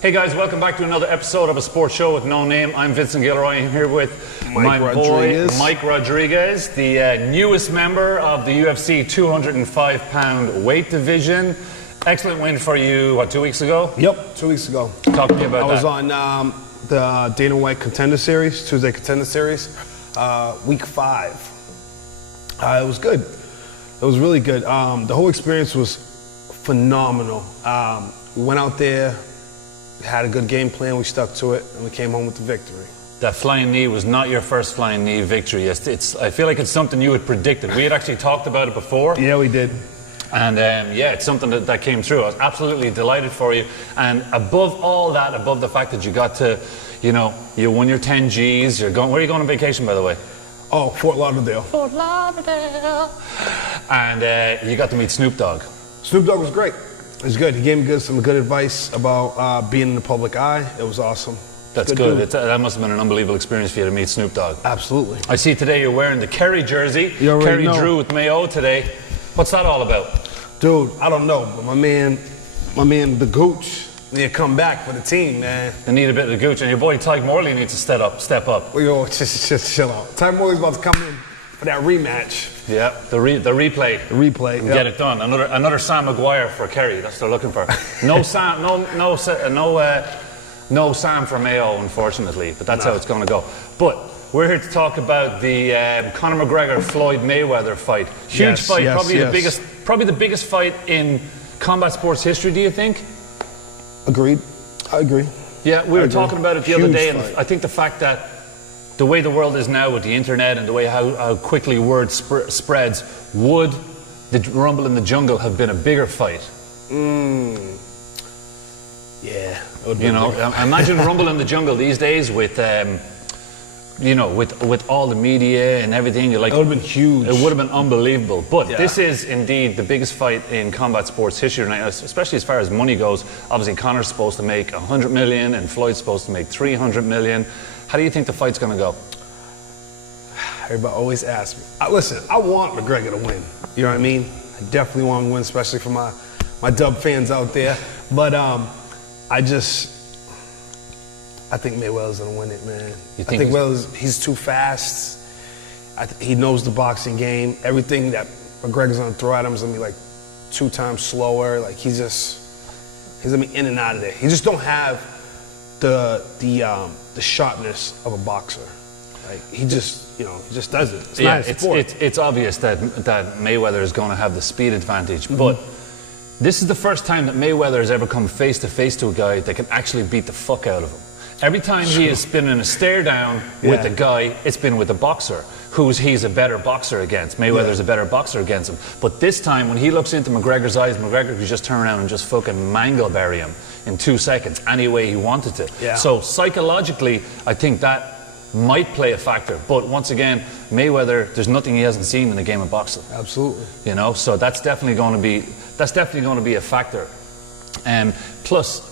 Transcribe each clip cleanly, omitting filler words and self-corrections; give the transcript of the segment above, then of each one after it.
Hey guys, welcome back to another episode of A Sports Show with No Name. I'm Vincent Gilroy. I'm here with my boy Mike Rodriguez, the newest member of the UFC 205-pound weight division. Excellent win for you, what, 2 weeks ago? Yep, 2 weeks ago. Talk to me about that. I was on the Dana White Contender Series, Tuesday Contender Series, week 5. It was good. It was really good. The whole experience was phenomenal. We went out there, had a good game plan, we stuck to it, and we came home with the victory. That flying knee was not your first flying knee victory. I feel like it's something you had predicted. We had actually talked about it before. Yeah, we did. And yeah, it's something that came true. I was absolutely delighted for you. And above all that, above the fact that you got to, you know, you won your 10 Gs. You're going. Where are you going on vacation, by the way? Oh, Fort Lauderdale. Fort Lauderdale. And you got to meet Snoop Dogg. Snoop Dogg was great. It was good. He gave me some good advice about being in the public eye. It was awesome. That's good. That must have been an unbelievable experience for you to meet Snoop Dogg. Absolutely. I see today you're wearing the Kerry jersey. Kerry Drew with Mayo today. What's that all about? Dude, I don't know, but my man, the Gooch, need to come back for the team, man. They need a bit of the Gooch, and your boy Tyke Morley needs to step up. We go, just chill out. Tyke Morley's about to come in for that rematch. Yeah, the replay. The replay. Get it done. Another Sam Maguire for Kerry. That's what they're looking for. No Sam. No Sam for Mayo, unfortunately. But that's how it's going to go. But we're here to talk about the Conor McGregor Floyd Mayweather fight. Huge fight. Probably the biggest fight in combat sports history. Do you think? Agreed. I agree. Yeah, we were talking about it the other day, and I think the fact that the way the world is now with the internet and the way how quickly word spreads, would the Rumble in the Jungle have been a bigger fight? Yeah. You know, imagine Rumble in the Jungle these days with, you know, with all the media and everything. You're like, it would have been huge. It would have been unbelievable. But this is indeed the biggest fight in combat sports history tonight, especially as far as money goes. Obviously, Conor's supposed to make 100 million and Floyd's supposed to make 300 million. How do you think the fight's going to go? Everybody always asks me. Listen, I want McGregor to win. You know what I mean? I definitely want him to win, especially for my Dub fans out there. But I think Mayweather's going to win it, man. I think he's too fast. He knows the boxing game. Everything that McGregor's going to throw at him is going to be like 2 times slower. Like he's going to be in and out of there. He just don't have the sharpness of a boxer. Like he just does it. It's not his sport. It's obvious that Mayweather is going to have the speed advantage, but this is the first time that Mayweather has ever come face to face to a guy that can actually beat the fuck out of him. Every time he has been in a stare down with a guy, it's been with a boxer he's a better boxer against. Mayweather's a better boxer against him. But this time, when he looks into McGregor's eyes, McGregor could just turn around and just fucking mangleberry him in 2 seconds, any way he wanted to. Yeah. So psychologically, I think that might play a factor. But once again, Mayweather, there's nothing he hasn't seen in a game of boxing. Absolutely. You know, so that's definitely going to be a factor. Plus,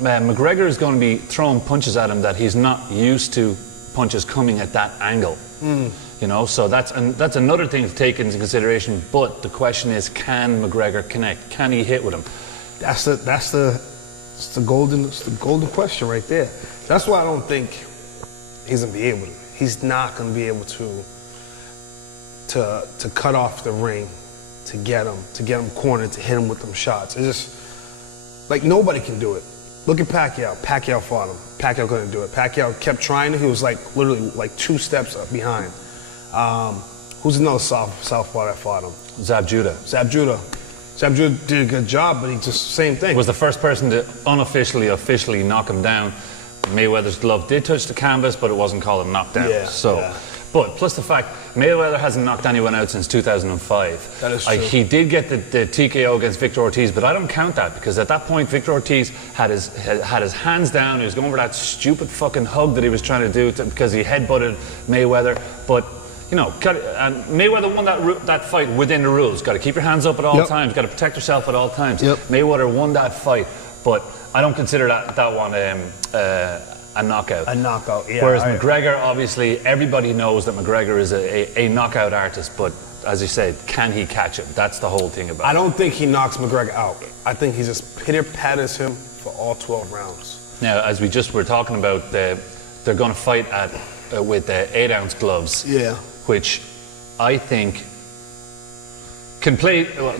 McGregor is going to be throwing punches at him that he's not used to punches coming at that angle. You know, so that's another thing to take into consideration. But the question is, can McGregor connect? Can he hit with him? That's the golden question right there. That's why I don't think he's gonna be able to. He's not gonna be able to cut off the ring, to get him cornered, to hit him with them shots. It's just like nobody can do it. Look at Pacquiao. Pacquiao fought him. Pacquiao couldn't do it. Pacquiao kept trying. He was like literally like 2 steps up behind. Who's another southpaw that fought him? Zab Judah. Zab Judah did a good job, but he just same thing. Was the first person to officially knock him down. Mayweather's glove did touch the canvas, but it wasn't called a knockdown. But plus the fact, Mayweather hasn't knocked anyone out since 2005. That is true. He did get the TKO against Victor Ortiz, but I don't count that because at that point Victor Ortiz had his hands down. He was going for that stupid fucking hug that he was trying to do because he headbutted Mayweather. But you know, and Mayweather won that fight within the rules. Got to keep your hands up at all times. Got to protect yourself at all times. Mayweather won that fight, but I don't consider that one a knockout. A knockout, yeah. Whereas McGregor, obviously, everybody knows that McGregor is a knockout artist, but as you said, can he catch him? That's the whole thing about it. I don't think he knocks McGregor out. I think he just pitter-patters him for all 12 rounds. Now, as we just were talking about, they're going to fight with 8-ounce gloves. Yeah. Which I think can play. Well,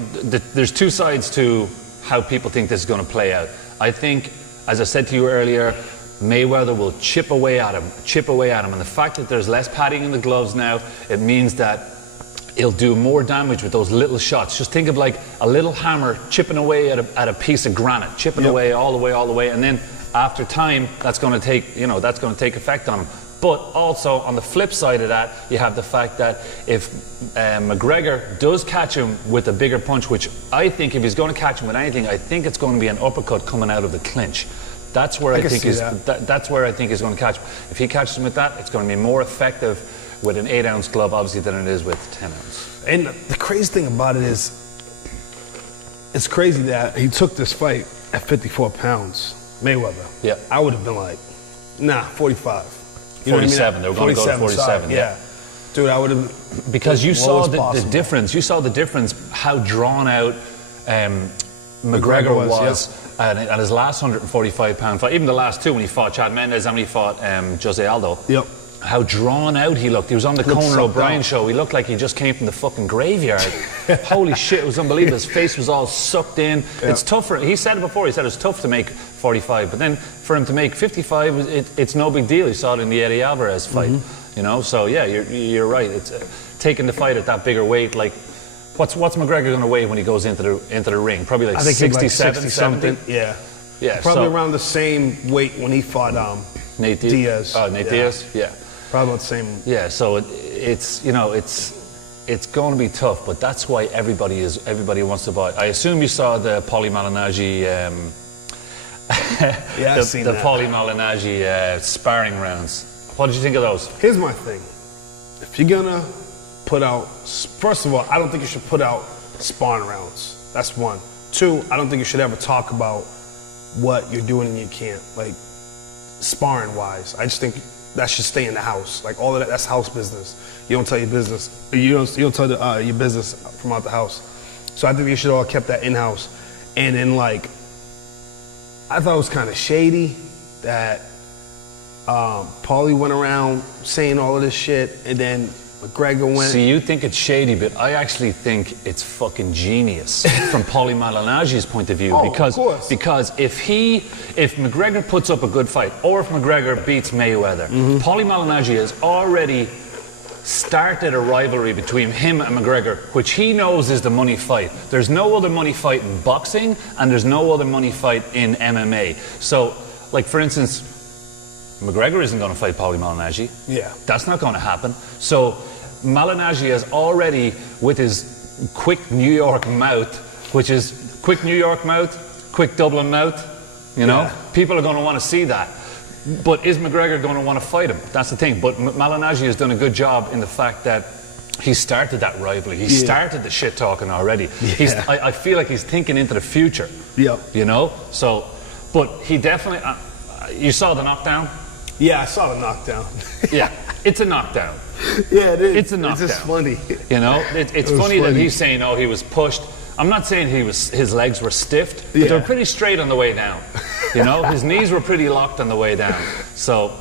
there's two sides to how people think this is going to play out. I think, as I said to you earlier, Mayweather will chip away at him. And the fact that there's less padding in the gloves now, it means that he'll do more damage with those little shots. Just think of like a little hammer chipping away at a piece of granite, chipping away all the way, and then after time, that's going to take effect on him. But also, on the flip side of that, you have the fact that if McGregor does catch him with a bigger punch, which I think if he's going to catch him with anything, I think it's going to be an uppercut coming out of the clinch. That's where I think that's where I think he's going to catch him. If he catches him with that, it's going to be more effective with an 8-ounce glove, obviously, than it is with 10-ounce. And the crazy thing about it is, it's crazy that he took this fight at 54 pounds, Mayweather. Yeah. I would have been like, nah, 45. 47. They were going to go to 47. Yeah. Dude, I would have. Because you saw the difference. You saw the difference, how drawn out McGregor was at his last 145-pound fight. Even the last two, when he fought Chad Mendes and when he fought Jose Aldo. Yep. How drawn out he looked. He was on the Conor O'Brien show. He looked like he just came from the fucking graveyard. Holy shit, it was unbelievable. His face was all sucked in. Yeah. It's tough for him. He said it before. He said it's tough to make 45, but then for him to make 55, it's no big deal. He saw it in the Eddie Alvarez fight. You know, so yeah, you're right. It's taking the fight at that bigger weight. Like, what's McGregor going to weigh when he goes into the ring? Probably like 67, 70 something. Yeah. Yeah. Probably around the same weight when he fought Nate Diaz. Nate Diaz. Yeah. Probably about the same. Yeah, so it's going to be tough, but that's why everybody wants to buy. I assume you saw the Paulie Malignaggi, the Paulie Malignaggi sparring rounds. What did you think of those? Here's my thing: if you're gonna put out, first of all, I don't think you should put out sparring rounds. That's one. Two, I don't think you should ever talk about what you're doing and you can't, like sparring wise. I just think that should stay in the house. Like all of that's house business. You don't tell your business. You don't tell your business from out the house. So I think you should all kept that in house. And then like, I thought it was kind of shady that Paulie went around saying all of this shit, and then McGregor went. See, you think it's shady, but I actually think it's fucking genius from Paulie Malignaggi's point of view. Because if McGregor puts up a good fight, or if McGregor beats Mayweather, Paulie Malignaggi has already started a rivalry between him and McGregor, which he knows is the money fight. There's no other money fight in boxing, and there's no other money fight in MMA. So, like for instance, McGregor isn't going to fight Paulie Malignaggi. Yeah. That's not going to happen. So Malignaggi has already, with his quick New York mouth, which is quick New York mouth, quick Dublin mouth, you know, people are going to want to see that. But is McGregor going to want to fight him? That's the thing. But Malignaggi has done a good job in the fact that he started that rivalry. He started the shit talking already. Yeah. I feel like he's thinking into the future. Yeah. You know? So, but he definitely, you saw the knockdown? Yeah, I saw the knockdown. Yeah, it's a knockdown. Yeah, it is. It's a knockdown. It's just funny. You know, it's funny that he's saying, oh, he was pushed. I'm not saying his legs were stiffed, but they were pretty straight on the way down. You know, his knees were pretty locked on the way down. So,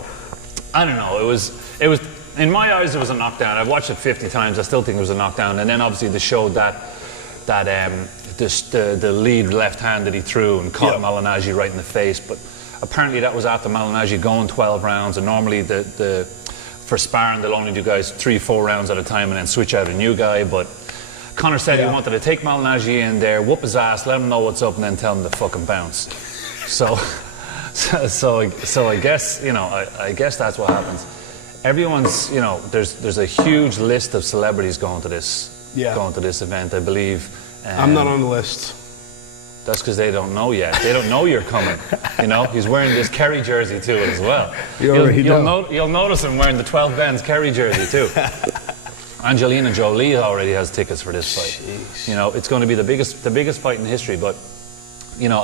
I don't know. It was in my eyes, it was a knockdown. I've watched it 50 times. I still think it was a knockdown. And then obviously they showed the lead left hand that he threw and caught Malignaggi right in the face. But apparently that was after Malignaggi going 12 rounds, and normally for sparring they'll only do guys 3-4 rounds at a time and then switch out a new guy. But Conor said he wanted to take Malignaggi in there, whoop his ass, let him know what's up, and then tell him to fucking bounce. So I guess, you know, I guess that's what happens. Everyone's, you know, there's a huge list of celebrities going to this event, I believe. I'm not on the list. That's because they don't know yet. They don't know you're coming. You know, he's wearing this Kerry jersey to it as well. You'll notice him wearing the 12 Benz Kerry jersey too. Angelina Jolie already has tickets for this fight. Jeez. You know, it's going to be the biggest fight in history. But you know,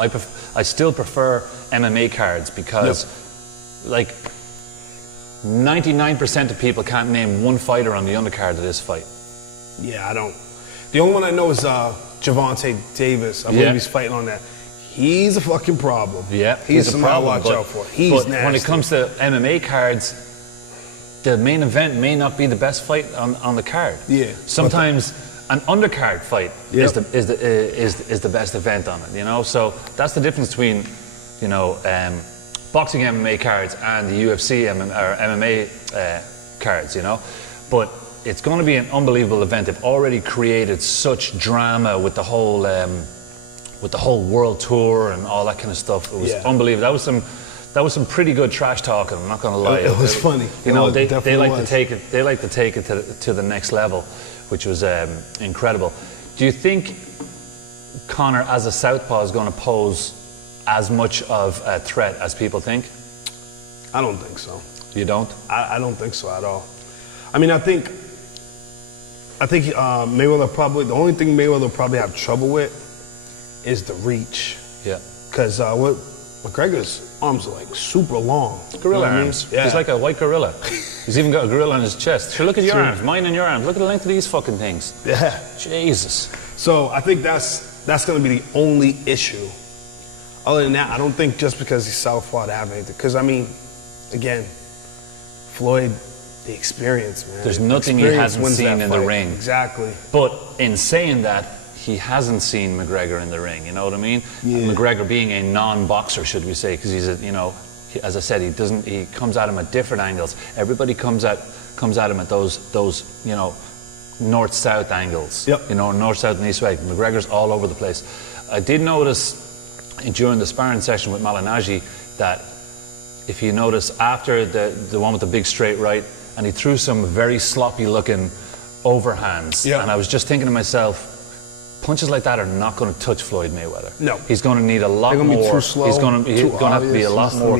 I still prefer MMA cards because, like, 99% of people can't name one fighter on the undercard of this fight. Yeah, I don't. The only one I know is Gervonta Davis. I believe he's fighting on that. He's a fucking problem. Yeah, he's a somebody to problem. watch out for. He's but nasty. when it comes to MMA cards, the main event may not be the best fight on the card. Yeah. Sometimes an undercard fight Yep. is the best event on it. You know, so that's the difference between, you know, boxing MMA cards and the UFC or MMA cards. You know, but it's going to be an unbelievable event. They've already created such drama with the whole world tour and all that kind of stuff. It was unbelievable. That was some pretty good trash talking. I'm not going to lie. It was funny. You know, they like was. to take it. They like to take it to the next level, which was incredible. Do you think Conor, as a southpaw, is going to pose as much of a threat as people think? I don't think so. You don't? I don't think so at all. I mean, I think Mayweather probably, the only thing Mayweather will probably have trouble with is the reach. Yeah. Because what McGregor's arms are like super long. Gorilla You know what I mean? arms. Yeah. He's like a white gorilla. He's even got a gorilla on his chest. Sure, look at your True. arms, mine and your arms. Look at the length of these fucking things. Yeah. Jesus. So I think that's going to be the only issue. Other than that, I don't think just because he's southpaw to have anything. Because I mean, again, Floyd, the experience, man. There's The nothing he experience hasn't wins seen that in the fight. ring. Exactly. But in saying that, he hasn't seen McGregor in the ring. You know what I mean? Yeah. McGregor being a non-boxer, should we say? Because he's a, you know, as I said, he comes at him at different angles. Everybody comes at him at those you know, north-south angles. Yep. You know, north-south and east-west. McGregor's all over the place. I did notice during the sparring session with Malignaggi that if you notice after the one with the big straight right, and he threw some very sloppy-looking overhands. Yeah. And I was just thinking to myself, punches like that are not going to touch Floyd Mayweather. No. He's going to need a lot They're more. gonna be too slow, he's going to have to be a lot more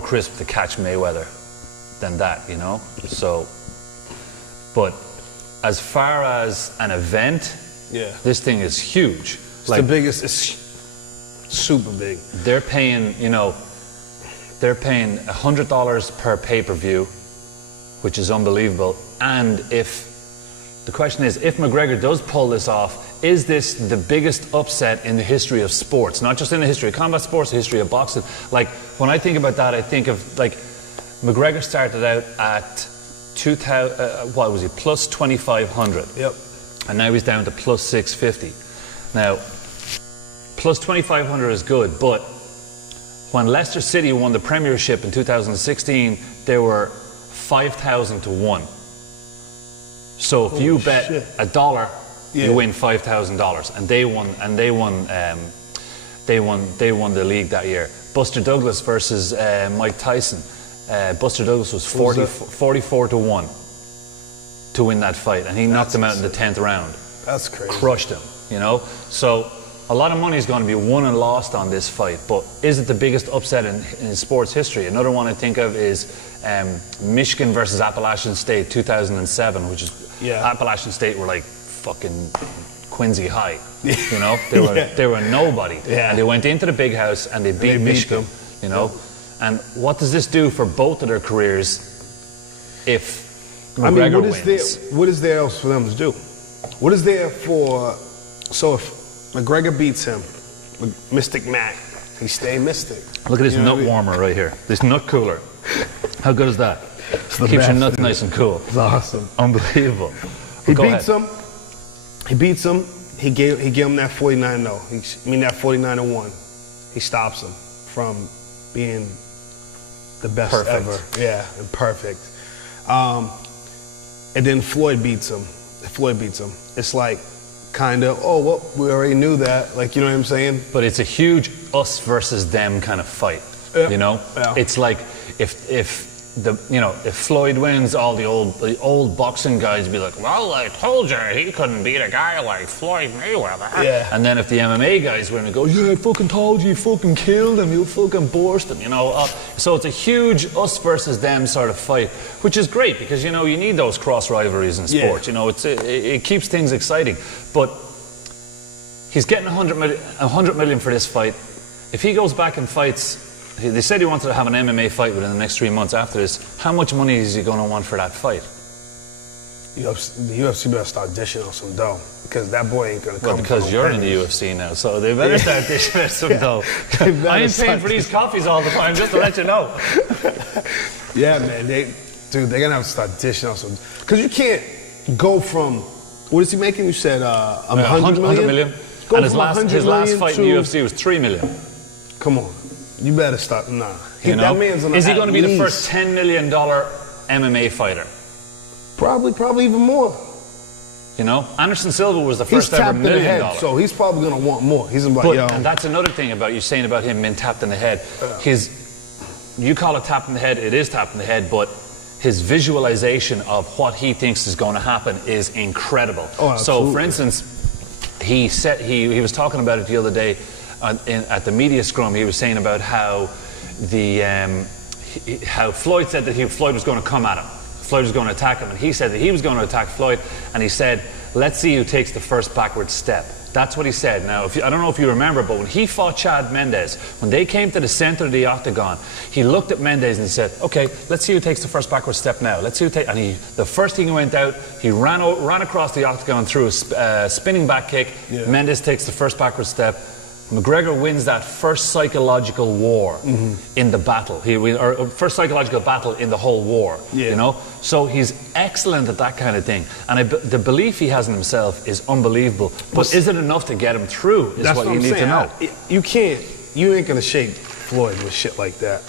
crisp to catch Mayweather than that, you know. So, but as far as an event, this thing is huge. It's the biggest. It's super big. They're paying, you know, $100 per pay-per-view, which is unbelievable. And the question is, if McGregor does pull this off, is this the biggest upset in the history of sports? Not just in the history of combat sports, the history of boxing. Like, when I think about that, I think of, like, McGregor started out at what was he, plus 2,500. Yep. And now he's down to plus 650. Now, plus 2,500 is good, but when Leicester City won the Premiership in 2016, they were 5,000 to 1. So if you bet $1, you win $5,000, and they won the league that year. Buster Douglas versus Mike Tyson. Buster Douglas was 44 to 1 to win that fight, and he knocked him out in the 10th round. That's crazy. Crushed him, you know. So a lot of money is going to be won and lost on this fight, but is it the biggest upset in sports history? Another one I think of is Michigan versus Appalachian State 2007, which is Appalachian State were like fucking Quincy High, you know. They were nobody, and they went into the big house and they beat Michigan, you know. And what does this do for both of their careers if McGregor wins? What is there else for them to do? What is there for? So if McGregor beats him, Mystic Mac, he stay Mystic. Look at this nut warmer right here. This nut cooler. How good is that? Keeps your nuts nice and cool. It's awesome. Unbelievable. He beats him. He beats him. He gave him that 49-0. That 49-1. He stops him from being the best ever. Yeah, and perfect. And then Floyd beats him. It's like, kind of, oh, well, we already knew that. Like, you know what I'm saying? But it's a huge us versus them kind of fight. You know? It's like if Floyd wins, all the old boxing guys be like, well, I told you he couldn't beat a guy like Floyd Mayweather. Yeah. And then if the MMA guys win, and go, yeah, I fucking told you, you fucking killed him, you fucking borsed him, you know. So it's a huge us versus them sort of fight, which is great because, you know, you need those cross rivalries in sports. You know, it keeps things exciting. But he's getting $100 million for this fight. If he goes back and fights, they said he wanted to have an MMA fight within the next 3 months after this. How much money is he going to want for that fight? The UFC better start dishing on some dough, because that boy ain't gonna come. Well, because you're in the UFC now, so they better start dishing out some dough. I ain't paying for these coffees all the time, just to let you know. Yeah, man, they're gonna have to start dishing out some, because you can't go from, what is he making? You said 100 million? And his last fight in the UFC was 3 million. Come on, you better stop. Nah, that man's is he going to be the first $10 million MMA fighter? Probably even more. You know, Anderson Silva was the first ever $1 million. So he's probably going to want more. He's like, yo. And that's another thing about you saying about him being tapped in the head. You call it tapped in the head, it is tapped in the head, but his visualization of what he thinks is going to happen is incredible. Oh, so, for instance, he was talking about it the other day at the media scrum. He was saying about how how Floyd said that Floyd was going to come at him. Floyd was going to attack him, and he said that he was going to attack Floyd, and he said, let's see who takes the first backward step. That's what he said. Now, I don't know if you remember, but when he fought Chad Mendes, when they came to the center of the octagon, he looked at Mendes and said, okay, let's see who takes the first backward step now. Let's see who takes. And the first thing he went out, he ran across the octagon, threw a spinning back kick. Yeah. Mendes takes the first backward step. McGregor wins that first psychological war in the battle. Or first psychological battle in the whole war. Yeah. You know, so he's excellent at that kind of thing, and the belief he has in himself is unbelievable. But is it enough to get him through? Is what you need to know. You ain't gonna shake Floyd with shit like that.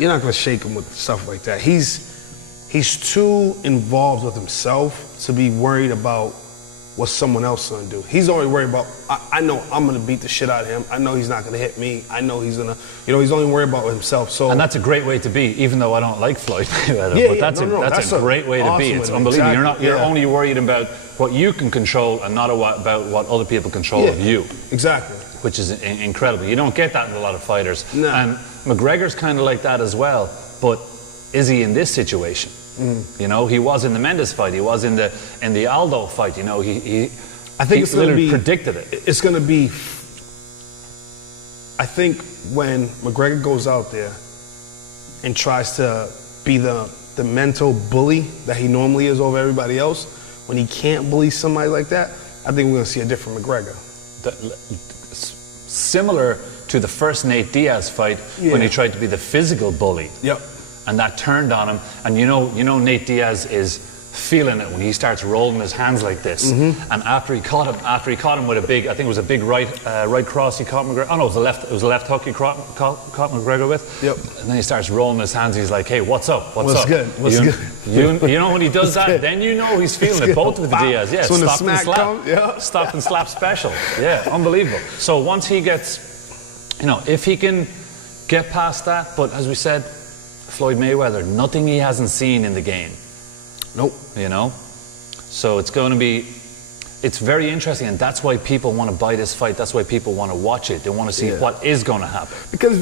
You're not gonna shake him with stuff like that. He's too involved with himself to be worried about what someone else is gonna do. He's only worried about, I know I'm gonna beat the shit out of him. I know he's not gonna hit me. I know he's gonna, he's only worried about himself. So, and that's a great way to be, even though I don't like Floyd Mayweather. But that's a great way to be. It's unbelievable. Exactly. You're only worried about what you can control and not about what other people control of you. Exactly. Which is incredible. You don't get that in a lot of fighters. No. And McGregor's kind of like that as well. But is he in this situation? You know, he was in the Mendes fight. He was in the Aldo fight. You know, I think it's literally predicted it. It's going to be. I think when McGregor goes out there and tries to be the mental bully that he normally is over everybody else, when he can't bully somebody like that, I think we're going to see a different McGregor. Similar to the first Nate Diaz fight when he tried to be the physical bully. Yep. And that turned on him. And you know Nate Diaz is feeling it when he starts rolling his hands like this. And after he caught him with a big, I think it was a big right cross he caught McGregor. Oh no, it was a left hook he caught McGregor with. Yep. And then he starts rolling his hands. He's like, hey, what's up? What's up? Good? What's good? You know when he does that, then you know he's feeling it. Both with Diaz. Yeah, so when stop the smack comes, stop and slap special. Yeah, unbelievable. So once he gets, if he can get past that, but as we said, Floyd Mayweather, nothing he hasn't seen in the game. Nope. So it's very interesting, and that's why people want to buy this fight. That's why people want to watch it. They want to see what is going to happen. Because,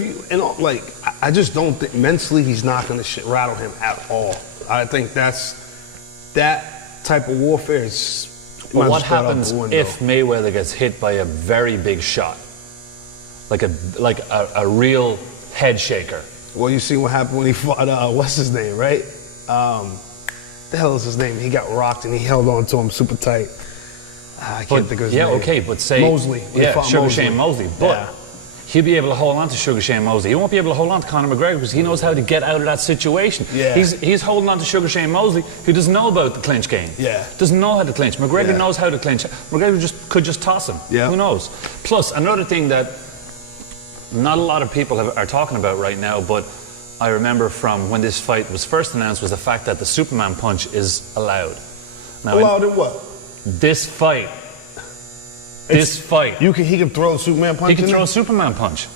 I just don't think, mentally, he's not going to rattle him at all. I think that type of warfare is. But what happens if Mayweather gets hit by a very big shot? Like a real head shaker? Well, you see what happened when he fought, what's his name, right? The hell is his name? He got rocked and he held on to him super tight. I can't think of his name. Yeah, okay, but say... Mosley. Sugar Shane Mosley. But he'll be able to hold on to Sugar Shane Mosley. He won't be able to hold on to Conor McGregor because he knows how to get out of that situation. Yeah. He's holding on to Sugar Shane Mosley, who doesn't know about the clinch game. Yeah. Doesn't know how to clinch. McGregor knows how to clinch. McGregor could just toss him. Yeah. Who knows? Plus, another thing that not a lot of people are talking about right now, but I remember from when this fight was first announced, was the fact that the Superman punch is allowed. Now, allowed in what? This fight. He can throw a Superman punch. He can throw a Superman punch.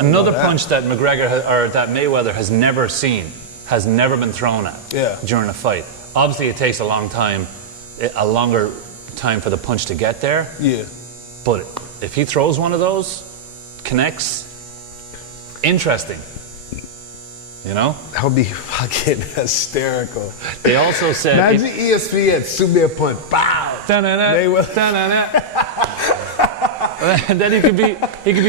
Another punch that that Mayweather has never seen, has never been thrown at during a fight. Obviously, it takes a longer time for the punch to get there. Yeah. But if he throws one of those, connects. Interesting. That would be fucking hysterical. They also said... Imagine ESPN, Superman punch, bow! Da-na-na, Mayweather. da-na-na. And then he could be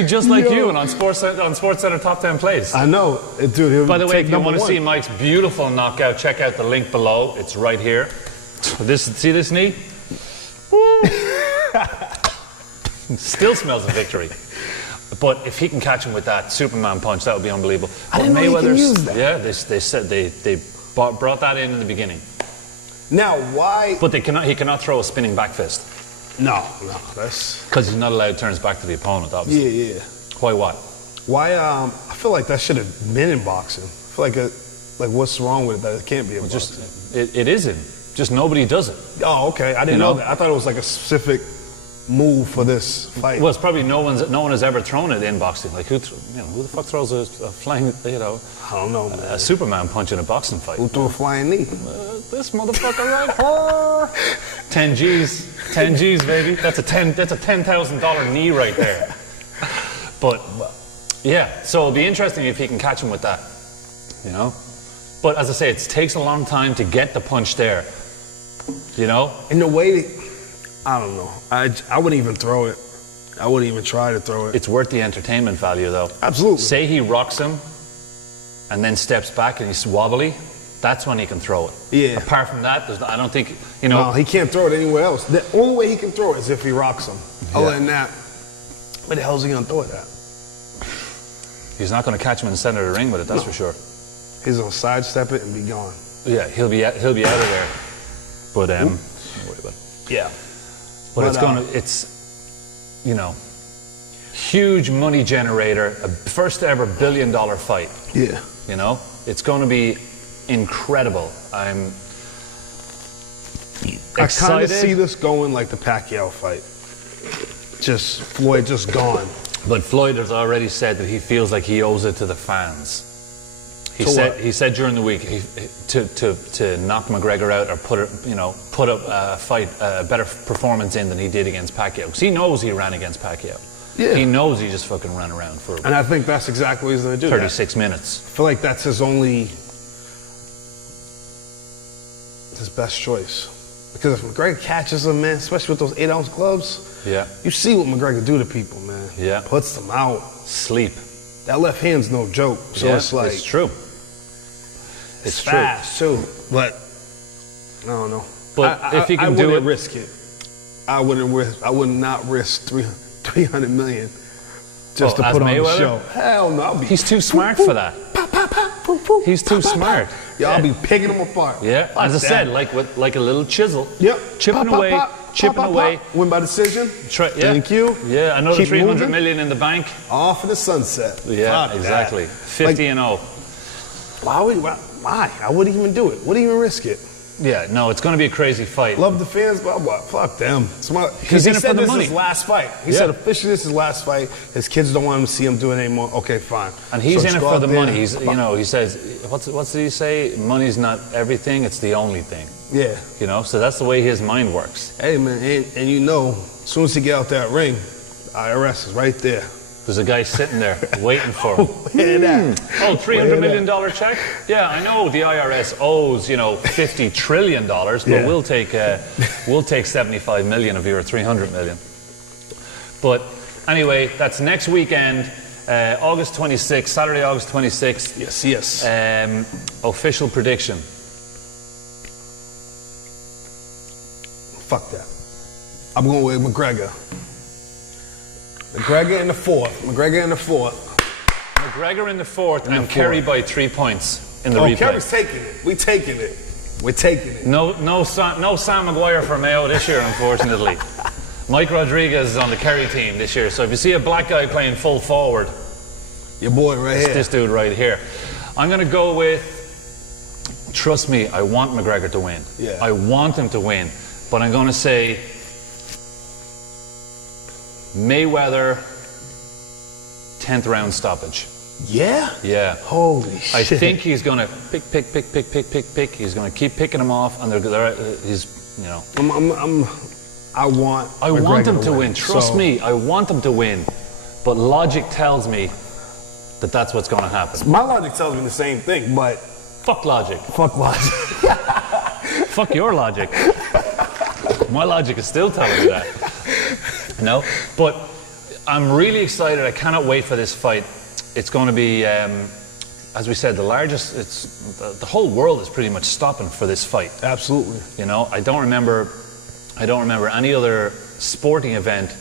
just like you and on SportsCenter Top 10 Plays. I know, dude. By the way, if you want to see Mike's beautiful knockout, check out the link below. It's right here. See this knee? Still smells of victory. But if he can catch him with that Superman punch, that would be unbelievable. I didn't know he can use that. Yeah, they said they brought that in the beginning. Now, why? But he cannot throw a spinning back fist. No, that's... Because he's not allowed to turn his back to the opponent, obviously. Yeah. Why what? Why, I feel like that should have been in boxing. I feel like what's wrong with it that it can't be in boxing? It isn't. Just nobody does it. Oh, okay. I didn't know that. I thought it was like a specific move for this fight. Well, it's probably no one has ever thrown it in boxing. Like who the fuck throws a flying, I don't know, man. a Superman punch in a boxing fight? Who threw a flying knee? This motherfucker right here. 10 G's, baby. That's a $10,000 knee right there. But yeah, so it'll be interesting if he can catch him with that. You know. But as I say, it takes a long time to get the punch there. You know. In the way that, I don't know. I wouldn't even throw it. I wouldn't even try to throw it. It's worth the entertainment value, though. Absolutely. Say he rocks him, and then steps back and he's wobbly. That's when he can throw it. Yeah. Apart from that, I don't think, you know. No, he can't throw it anywhere else. The only way he can throw it is if he rocks him. Yeah. Other than that, where the hell is he gonna throw it at? He's not gonna catch him in the center of the ring with it. That's for sure. He's gonna sidestep it and be gone. Yeah, he'll be out of there. But don't worry about it. Yeah. But it's you know, huge money generator, a first ever $1 billion fight. Yeah. You know, it's going to be incredible. I'm excited. I kind of see this going like the Pacquiao fight. Just Floyd just gone. But Floyd has already said that he feels like he owes it to the fans. He said during the week to knock McGregor out or put up a fight, a better performance in than he did against Pacquiao. Because he knows he ran against Pacquiao. Yeah. He knows he just fucking ran around for and I think that's exactly what he's going to do. 36 minutes. I feel like that's his best choice. Because if McGregor catches him, man, especially with those 8-ounce gloves, yeah, you see what McGregor do to people, man. Yeah. Puts them out. Sleep. That left hand's no joke. So yeah, it's like... It's true. It's fast, too. But, I don't know. But if he can do it... I wouldn't risk it. I would not risk $300 million just to put on the show. Hell no. He's too smart for that. He's too smart. Yeah, I'll be picking them apart. Yeah, as I said, like a little chisel. Yep. Chipping away. Win by decision. Thank you. Yeah, another $300 million in the bank. Off in the sunset. Yeah, exactly. 50-0. Why? I wouldn't even do it. Wouldn't even risk it. Yeah, no, it's going to be a crazy fight. Love the fans, but what? Fuck them. He's in it for the money. This is his last fight. He said officially this is his last fight. His kids don't want him to see him do it anymore. Okay, fine. And he's in it for the money. He's, he says, what does he say? Money's not everything. It's the only thing. Yeah. You know, so that's the way his mind works. Hey, man, and you know, as soon as he get out that ring, the IRS is right there. There's a guy sitting there waiting for him. Oh, $300 million check? Yeah, I know the IRS owes, $50 trillion, but we'll take $75 million of your $300 million. But anyway, that's next weekend, August 26th, Saturday, August 26th. Yes. Official prediction. Fuck that. I'm going with McGregor. McGregor in the fourth. McGregor in the fourth and Kerry by 3 points in the replay. Kerry's taking it. We're taking it. No Sam Maguire for Mayo this year, unfortunately. Mike Rodriguez is on the Kerry team this year. So if you see a black guy playing full forward, your boy right here. This dude right here. I'm going to go with, trust me, I want McGregor to win. Yeah. I want him to win. But I'm going to say Mayweather, 10th round stoppage. Yeah? Yeah. Holy shit. I think he's going to pick. He's going to keep picking them off, and he's, I want him to win. Trust me, I want him to win. But logic tells me that that's what's going to happen. My logic tells me the same thing, but... Fuck logic. Fuck your logic. My logic is still telling me that. But I'm really excited. I cannot wait for this fight. It's going to be, as we said, the largest. The whole world is pretty much stopping for this fight. Absolutely. You know, I don't remember any other sporting event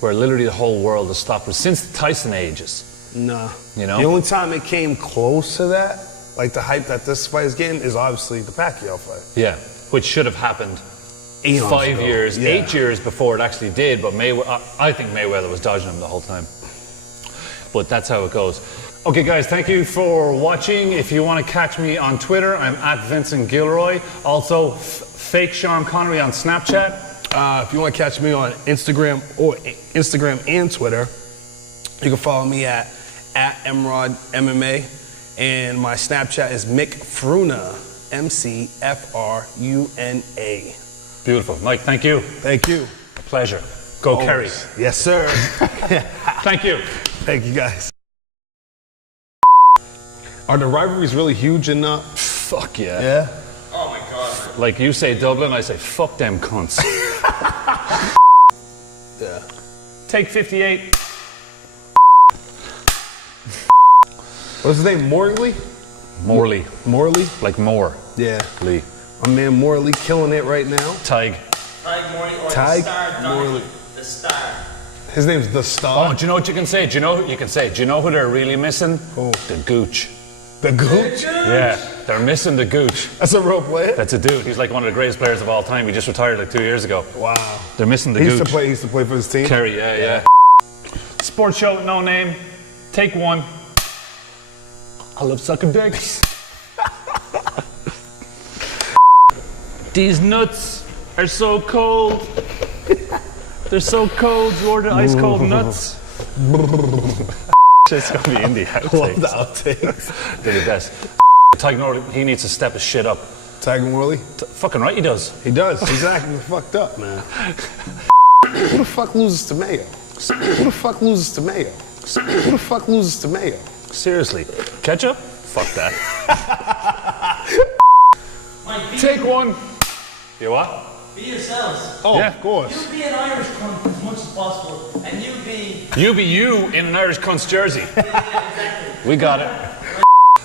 where literally the whole world has stopped since the Tyson ages. Nah. You know, the only time it came close to that, like the hype that this fight is getting, is obviously the Pacquiao fight. Yeah, which should have happened 8 years before it actually did. But I think Mayweather was dodging him the whole time. But that's how it goes. Okay, guys, thank you for watching. If you want to catch me on Twitter, I'm at Vincent Gilroy. Also, fake Sean Connery on Snapchat. If you want to catch me on Instagram and Twitter, you can follow me at Emrod MMA, and my Snapchat is McFruna, McFruna. Beautiful, Mike. Thank you. Thank you. A pleasure. Go Kerry. Yes, sir. Thank you. Thank you, guys. Are the rivalries really huge in Fuck yeah. Yeah. Oh my God. Like you say Dublin, I say fuck them cunts. Yeah. Take 58. What's his name? Morley? Morley. Morley? Like more. Yeah. Lee. My man Morley killing it right now. Tig. Tig Morley or Tig the Star Morley. The Star. His name's The Star. Oh, do you know what you can say? Do you know who they're really missing? Who? The Gooch. The Gooch? Yeah, they're missing the Gooch. That's a real player? That's a dude. He's like one of the greatest players of all time. He just retired like 2 years ago. Wow. They're missing the He Gooch. used to play for his team? Kerry, yeah. Sports show with no name. Take one. I love sucking dicks. These nuts are so cold. They're so cold. You order ice cold nuts. It's gonna be in the outtakes. Love the outtakes. They're the best. Tig Morley, he needs to step his shit up. Tig Morley? Fucking right, he does. He does. He's acting fucked up, man. Who the fuck loses to Mayo? Who the fuck loses to Mayo? Who the fuck loses to Mayo? Seriously, ketchup? Fuck that. Take one. You what? Be yourselves. Oh, yeah, of course. You be an Irish cunt as much as possible, and you be You in an Irish cunt's jersey. Yeah, exactly. We got it.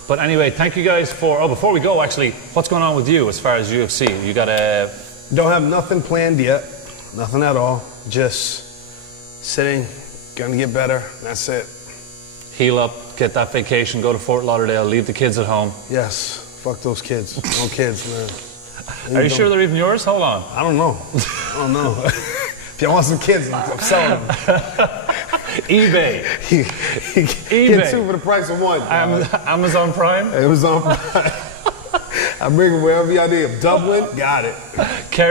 But anyway, thank you guys for. Oh, before we go, actually, what's going on with you as far as UFC? You got a. Don't have nothing planned yet. Nothing at all. Just sitting, gonna get better. That's it. Heal up, get that vacation, go to Fort Lauderdale, leave the kids at home. Yes. Fuck those kids. No kids, man. Are you sure they're even yours? Hold on. I don't know. I don't know. If you want some kids, I'm selling them. eBay. Get two for the price of one. Amazon Prime. Amazon Prime. I bring them wherever y'all need. Dublin, got it.